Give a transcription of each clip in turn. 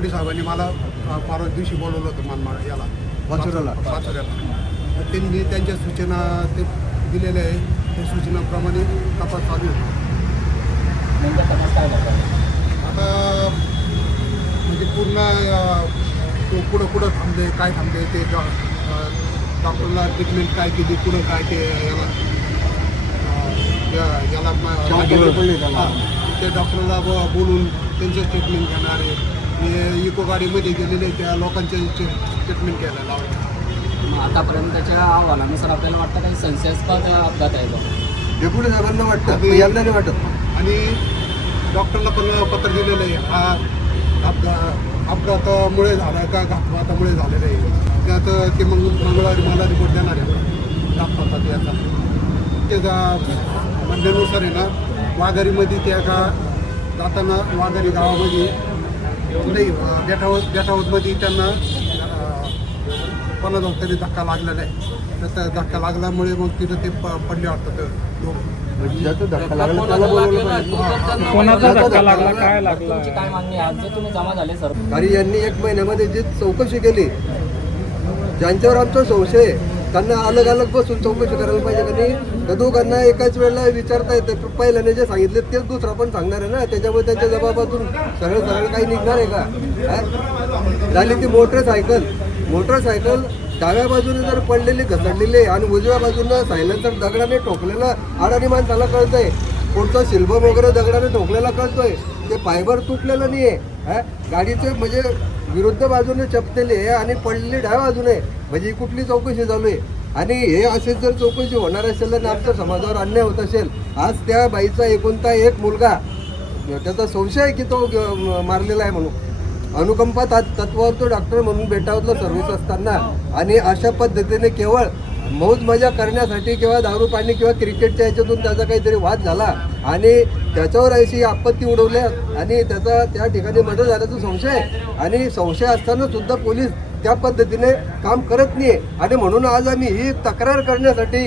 Deputy साहेबांनी मला परवा दिवशी बोलवलं होतं मनमाड याला. वासुऱ्याला तर त्यांनी त्यांच्या सूचना ते दिलेल्या आहे. त्या सूचनाप्रमाणे तपास चालू आहे. नेमका तपास काय करतात? आता म्हणजे पूर्ण कुठं कुठं थांबले काय थांबले ते डॉक्टरला ट्रीटमेंट काय केली कुठं काय ते याला याला ते डॉक्टरला बोलून त्यांचं ट्रीटमेंट घेणार आहे. इको गाडीमध्ये गेलेले त्या लोकांचे ट्रीटमेंट घ्यायला लावायचं मग आतापर्यंत त्याच्या अहवालानुसार आपल्याला वाटतं काही संशयास्पद अपघात आहे डेप्युटी साहेबांना वाटतं यांना नाही वाटत. आणि डॉक्टरला पण पत्र दिलेलं आहे हा अपघा अपघातामुळे झाला का घातपातामुळे झालेलं आहे. त्यात ते मग मंगळवारी मला रिपोर्ट देणार आहे. घातपातात याचा. त्याचा म्हणण्यानुसार आहे ना वाघारीमध्ये त्या का जाताना वाघारी गावामध्ये नाही बेटावत बेटावतमध्ये त्यांना अं, कोणाचा तरी धक्का लागलेला आहे तर त्या धक्का लागल्यामुळे मग तिथं ते प- पडले वाटतं ते दोघं. म्हणजे ज्याचा धक्का लागला त्याला बोलवलं पाहिजे कोणाचा ज्याचा धक्का लागला काय लागला? तुमची काय मागणी आहे? आज जे तुम्ही जमा झाले सर. आणि यांनी एक महिन्यामध्ये जी चौकशी केली ज्यांच्यावर आमचा संशय आहे, त्यांना अलग अलग बसून चौकशी करायला पाहिजे का नाही? त्या दोघांना एकाच वेळेला विचारता येतं. पहिल्याने जे सांगितले तेच दुसरा पण सांगणार आहे ना. त्याच्यामुळे त्यांच्या जबाबातून सरळ सरळ काही निघणार आहे का? झाली ती मोटरसायकल. मोटरसायकल डाव्या बाजूने जर पडलेली घसरलेली आहे आणि उजव्या बाजूनं सायलेन्सर दगडाने ठोकलेला अडाणी माणसाला कळतंय. पुढचा शिल्बम वगैरे दगडाने ठोकलेला कळतोय. ते फायबर तुटलेलं नाही आहे गाडीचं म्हणजे विरुद्ध बाजूने चपतेले आणि पडलेली डाव्या बाजूने म्हणजे ही कुठली चौकशी चालू आहे? आणि हे असेच जर चौकशी होणार असेल तर आमच्या समाजावर अन्याय होत असेल आज त्या बाईचा एकोणता एक मुलगा त्याचा संशय आहे की तो मारलेला आहे म्हणून. अनुकंपा तत्वावर तो डॉक्टर म्हणून बेटावतला सर्व्हिस असताना. आणि अशा पद्धतीने केवळ मौज मजा करण्यासाठी किंवा दारू पाणी किंवा क्रिकेटच्या ह्याच्यातून त्याचा काहीतरी वाद झाला आणि त्याच्यावर अशी आपत्ती उडवल्या आणि त्याचा त्या ठिकाणी मर्डर झाल्याचा संशय आहे. आणि संशय असताना सुद्धा पोलीस त्या पद्धतीने काम करत नाही. आणि म्हणून आज आम्ही ही तक्रार करण्यासाठी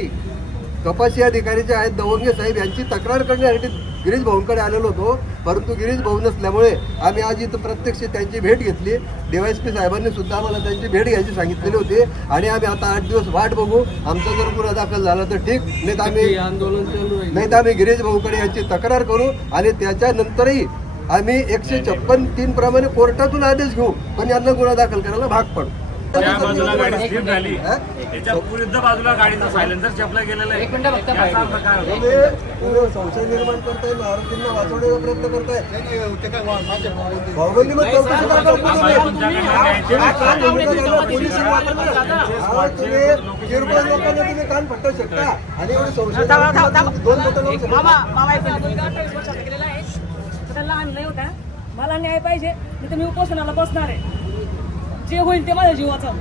कपाशी अधिकारी जे आहेत दवंगे साहेब यांची तक्रार करण्यासाठी गिरीश भाऊंकडे आलेलो होतो. परंतु गिरीश भाऊ नसल्यामुळे आम्ही आज इथं प्रत्यक्ष त्यांची भेट घेतली. डीवायसपी साहेबांनी सुद्धा आम्हाला त्यांची भेट घ्यायची सांगितलेली होती. आणि आम्ही आता आठ दिवस वाट बघू. आमचा जर गुन्हा दाखल झाला तर ठीक. नाही तर आम्ही आंदोलन चालू नाही तर आम्ही गिरीश भाऊकडे यांची तक्रार करू आणि त्याच्यानंतरही आम्ही एकशे छप्पन तीन प्रमाणे कोर्टातून आदेश घेऊ. पण यांना गुन्हा दाखल करायला भाग पडू. त्या बाजूला गाडी स्लिप झाली? त्याच्या विरुद्ध बाजूला गाडीचा सायलेन्सर चपला गेलेला आहे. एक मिनिट फक्त याचा अर्थ काय होतो? तुम्ही तुम्ही संशय निर्माण करताय आरोपींना वाचवण्याचा प्रयत्न करताय. नाही, नाही, ते काय वा- माझ्या भावाचे- भाऊबंदी मग चौकशी करा करू आम्हाला नये. तुमच्याकडनं न्यायची तुम्ही कान भंग करायला पोलिसांनी वापरलं. अहो, तुम्ही किरकोळ लोकांना तुम्ही कान फटवू शकता. आणि एवढे संशय दोन बोटं लावू शकता. मुलगा अठ्ठावीस वर्षाचा गेलेला आहे. तर त्याला लहान नाही होता. मला न्याय पाहिजे. मी उपोषणाला बसणार आहे. जे होईल ते माझ्या जीवाचं.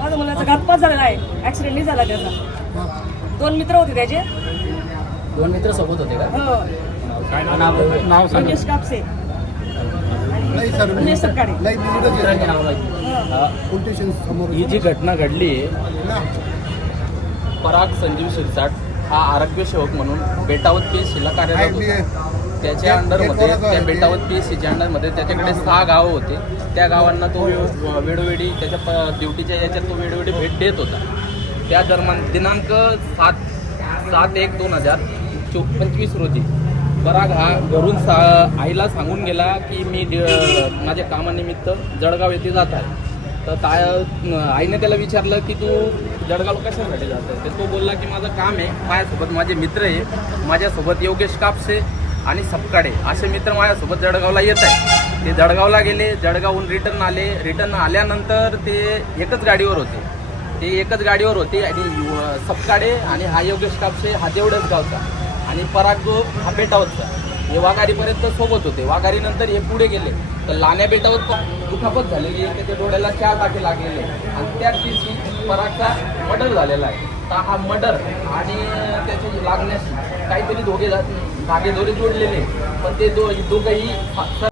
माझ्या मुलाचा घातपात झालेला आहे. ऍक्सिडेंट नाही झाला त्याचा. दोन मित्र होते त्याचे. दोन मित्र सोबत होते का? हो. नाव कापसे. हो. ही. जी घटना घडली. पराग संजीव शिरसाट हा आरोग्य सेवक म्हणून बेटावत पी एस सीला कार्यरत त्याच्या अंडरमध्ये त्या बेटावत पी एस सीच्या अंडरमध्ये त्याच्याकडे सहा गावं होते. त्या गावांना तो वेळ- वेळोवेळी त्याच्या प ड्युटीच्या याच्यात तो वेळोवेळी भेट देत होता. त्या दरम्यान दिनांक सात सात एक दोन हजार चो पंचवीस रोजी पराग हा घरून सा आईला सांगून गेला की मी माझ्या कामानिमित्त जळगाव येथे जात आहे. तर ताय आईने त्याला विचारलं की तू जळगाव कशासाठी जात आहे? तर तो बोलला की माझं काम आहे माझ्यासोबत माझे मित्र आहे माझ्यासोबत योगेश कापसे आणि सपकाडे असे मित्र माझ्यासोबत जळगावला येत आहे ते जळगावला गेले जळगावहून रिटर्न आले. रिटर्न आल्यानंतर ते एकच गाडीवर होते. ते एकच गाडीवर होते आणि सपकाडे आणि हा योगेश कापशे हा तेवढ्याच गावचा आणि पराग जो हा बेटावरचा. हे वाघारीपर्यंत सोबत होते. वाघारीनंतर हे पुढे गेले. तर लाण्या बेटावर दुखापत झालेली आहे. त्याच्या डोळ्याला चार टाके लागलेले आणि त्याच दिवशी परागचा मर्डर झालेला आहे. तर हा मर्डर आणि त्याची लागण्याशी काहीतरी दोघे धागे दोरे जोडलेले. पण ते दो दोघंही फ-